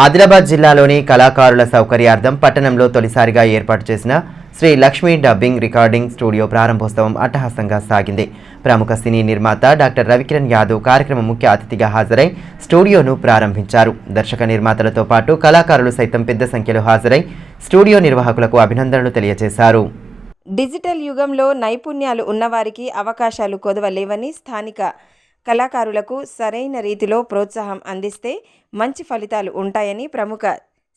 ఆదిలాబాద్ జిల్లాలోని కళాకారుల సౌకర్యార్థం పట్టణంలో తొలిసారిగా ఏర్పాటు చేసిన Shri Lakshmi dubbing recording studio ప్రారంభోత్సవం అట్టహాసంగా సాగింది. ప్రముఖ సినీ నిర్మాత డాక్టర్ రవికిరణ్ యాదవ్ కార్యక్రమం ముఖ్య అతిథిగా హాజరై స్టూడియోను ప్రారంభించారు. దర్శక నిర్మాతలతో పాటు కళాకారులు సైతం పెద్ద సంఖ్యలో హాజరై స్టూడియో నిర్వాహకులకు అభినందనలు తెలియజేశారు. డిజిటల్ యుగంలో నైపుణ్యాలు ఉన్నవారికి అవకాశాలు కొదవలేవని, స్థానిక కళాకారులకు సరైన రీతిలో ప్రోత్సాహం అందిస్తే మంచి ఫలితాలు ఉంటాయని ప్రముఖ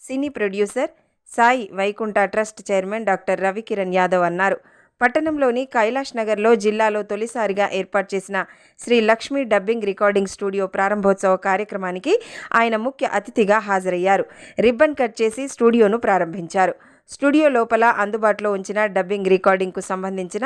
cine producer Sai Vaikuntha trust chairman doctor Ravikiran Yadav అన్నారు. పట్టణంలోని కైలాష్ నగర్లో జిల్లాలో తొలిసారిగా ఏర్పాటు చేసిన Shri Lakshmi dubbing recording studio ప్రారంభోత్సవ కార్యక్రమానికి ఆయన ముఖ్య అతిథిగా హాజరయ్యారు. రిబ్బన్ కట్ చేసి స్టూడియోను ప్రారంభించారు. స్టూడియో లోపల అందుబాటులో ఉంచిన డబ్బింగ్ రికార్డింగ్కు సంబంధించిన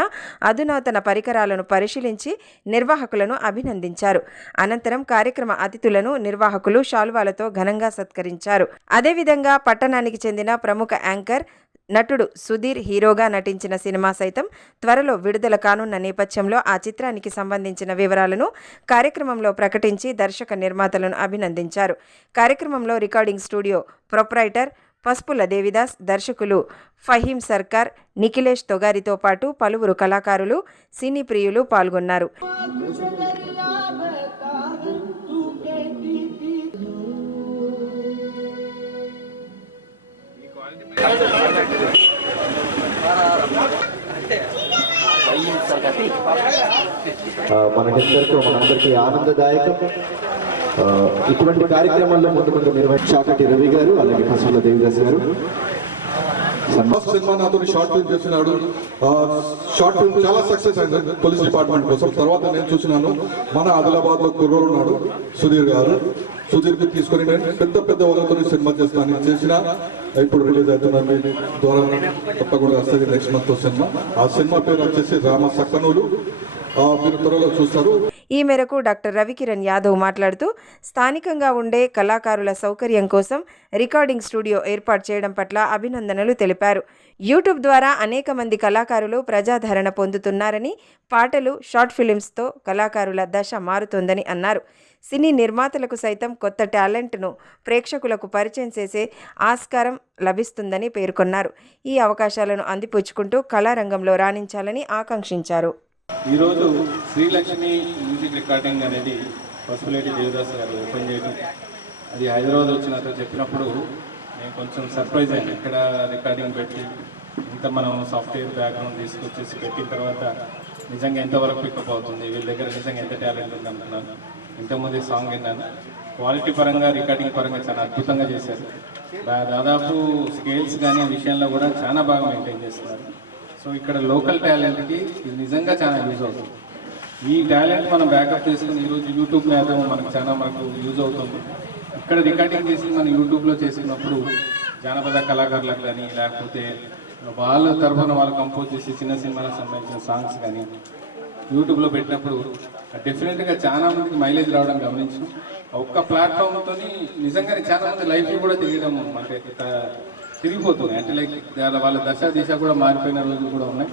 అధునాతన పరికరాలను పరిశీలించి నిర్వాహకులను అభినందించారు. అనంతరం కార్యక్రమ అతిథులను నిర్వాహకులు శాలువాలతో ఘనంగా సత్కరించారు. అదేవిధంగా పట్టణానికి చెందిన ప్రముఖ యాంకర్ నటుడు సుధీర్ హీరోగా నటించిన సినిమా సైతం త్వరలో విడుదల కానున్న నేపథ్యంలో ఆ చిత్రానికి సంబంధించిన వివరాలను కార్యక్రమంలో ప్రకటించి దర్శక నిర్మాతలను అభినందించారు. కార్యక్రమంలో రికార్డింగ్ స్టూడియో ప్రొప్రైటర్ పసుపుల దేవిదాస్, దర్శకులు ఫహీం సర్కార్, నిఖిలేష్ తొగారితో పాటు పలువురు కళాకారులు, సినీ ప్రియులు పాల్గొన్నారు. మనందరికీ ఆనందదాయకం. ఇటువంటి కార్యక్రమాల్లో ముందు నిర్వహించాకటి రవి గారు, అలాగే పసుపుల దేవిదాస్ గారు. సినిమా నాతో షార్ట్ ఫిల్మ్ చేస్తున్నాడు. షార్ట్ ఫిల్మ్ చాలా సక్సెస్ అయింది పోలీస్ డిపార్ట్మెంట్ కోసం. తర్వాత నేను చూసినాను మన ఆదిలాబాద్ లో కుర్రోడు ఉన్నాడు సుధీర్ గారు. సుధీర్కి తీసుకొని నేను పెద్ద వాళ్ళతో సినిమా చేసిన ఇప్పుడు రిలీజ్ అవుతున్న ద్వారా తప్పకుండా వస్తుంది నెక్స్ట్ మంత్ సినిమా. ఆ సినిమా పేరు వచ్చేసి రామ సక్కనులు. మీరు త్వరలో చూస్తారు. ఈ మేరకు డాక్టర్ రవికిరణ్ యాదవ్ మాట్లాడుతూ స్థానికంగా ఉండే కళాకారుల సౌకర్యం కోసం రికార్డింగ్ స్టూడియో ఏర్పాటు చేయడం పట్ల అభినందనలు తెలిపారు. యూట్యూబ్ ద్వారా అనేక మంది కళాకారులు ప్రజాదరణ పొందుతున్నారని, పాటలు, షార్ట్ ఫిలిమ్స్తో కళాకారుల దశ మారుతోందని అన్నారు. సినీ నిర్మాతలకు సైతం కొత్త టాలెంట్ను ప్రేక్షకులకు పరిచయం చేసే ఆస్కారం లభిస్తుందని పేర్కొన్నారు. ఈ అవకాశాలను అందిపుచ్చుకుంటూ కళారంగంలో రాణించాలని ఆకాంక్షించారు. ఈరోజు శ్రీలక్ష్మి మ్యూజిక్ రికార్డింగ్ అనేది పసుపులేటి దేవదాస్ గారు ఓపెన్ చేయడం, అది హైదరాబాద్ వచ్చినాక చెప్పినప్పుడు నేను కొంచెం సర్ప్రైజ్ అయ్యాను. ఇక్కడ రికార్డింగ్ పెట్టి ఇంత మనం సాఫ్ట్వేర్ బ్యాక్గ్రౌండ్ తీసుకొచ్చేసి పెట్టిన తర్వాత నిజంగా ఎంతవరకు పికప్ అవుతుంది, వీళ్ళ దగ్గర నిజంగా ఎంత టాలెంట్ ఉంది అనుకున్నాను. ఇంతకుముందు సాంగ్ విన్నాను. క్వాలిటీ పరంగా, రికార్డింగ్ పరంగా చాలా అద్భుతంగా చేశారు. దాదాపు స్కేల్స్ కానీ ఆ విషయంలో కూడా చాలా బాగా మెయింటైన్ చేస్తున్నారు. సో ఇక్కడ లోకల్ టాలెంట్కి ఇది నిజంగా చాలా యూజ్ అవుతుంది. ఈ టాలెంట్ మనం బ్యాకప్ చేసుకుని ఈరోజు యూట్యూబ్ మీద మనకు యూజ్ అవుతుంది. ఇక్కడ రికార్డింగ్ చేసి మనం యూట్యూబ్లో చేసుకున్నప్పుడు జానపద కళాకారులకు కానీ, లేకపోతే వాళ్ళ తరఫున వాళ్ళు కంపోజ్ చేసి చిన్న సినిమాలకు సంబంధించిన సాంగ్స్ కానీ యూట్యూబ్లో పెట్టినప్పుడు డెఫినెట్గా చాలా మందికి మైలేజ్ రావడం గమనించాం. ఒక్క ప్లాట్ఫామ్తో నిజంగానే చాలా మంది లైఫ్లో కూడా తిరగడం అంటే తిరిగిపోతున్నాయి. అంటే లైక్ వాళ్ళ దశ దిశ కూడా మారిపోయిన రోజులు కూడా ఉన్నాయి.